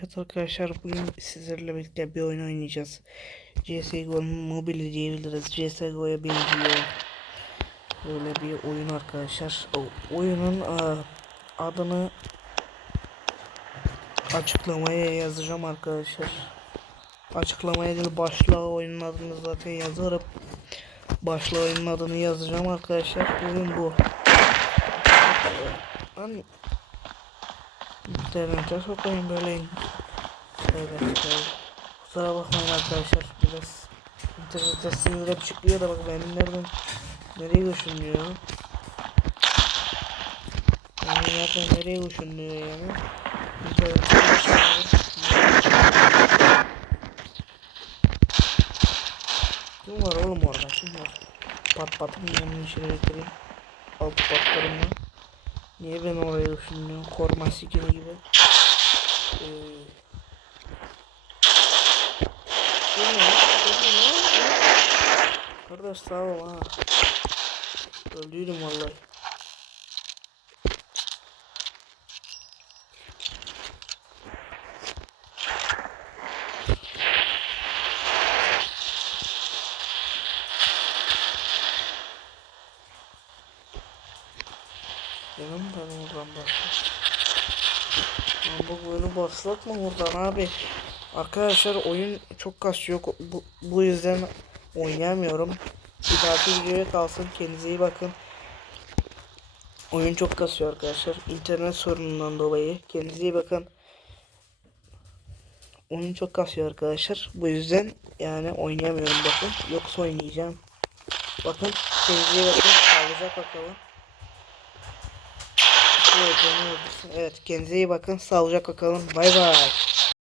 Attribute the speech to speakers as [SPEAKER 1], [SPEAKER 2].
[SPEAKER 1] Evet arkadaşlar bugün sizlerle birlikte bir oyun oynayacağız. CSGO'nun mobili diyebiliriz. CSGO'ya benziyor. Böyle bir oyun arkadaşlar. O oyunun aa, adını açıklamaya yazacağım arkadaşlar. Açıklamaya değil başlığa oyunun adını zaten yazarım. Başlığa oyunun adını yazacağım arkadaşlar. Oyun bu. Lan İnternete sokayım böyle Evet. Kusura bakmayın arkadaşlar biraz internette sinir hep çıkıyor da bak benim nereden nereye ışınlıyor Yani nereden nereye ışınlıyor yani. İnternette var oğlum orada? Kim var? Pat patım bunun içine getireyim. Alt patlarımla Niye ben oraya ışınlıyorum koruma sikini gibi ee. Kardeş sağ ol ha. Öldüydüm vallahi. Benim ben oradan başla. Lan bu böyle başlatma buradan abi. Arkadaşlar oyun çok kasıyor. Bu, bu yüzden oynayamıyorum. Bir dahaki videoya kalsın. Kendinize iyi bakın. Oyun çok kasıyor arkadaşlar. İnternet sorunundan dolayı. Kendinize iyi bakın. Oyun çok kasıyor arkadaşlar. Bu yüzden yani oynayamıyorum bakın. Yoksa oynayacağım. Bakın kendinize iyi bakın. Sağlıcakla kalın. Evet. Evet kendinize iyi bakın. Sağlıcakla kalın. Bay bay.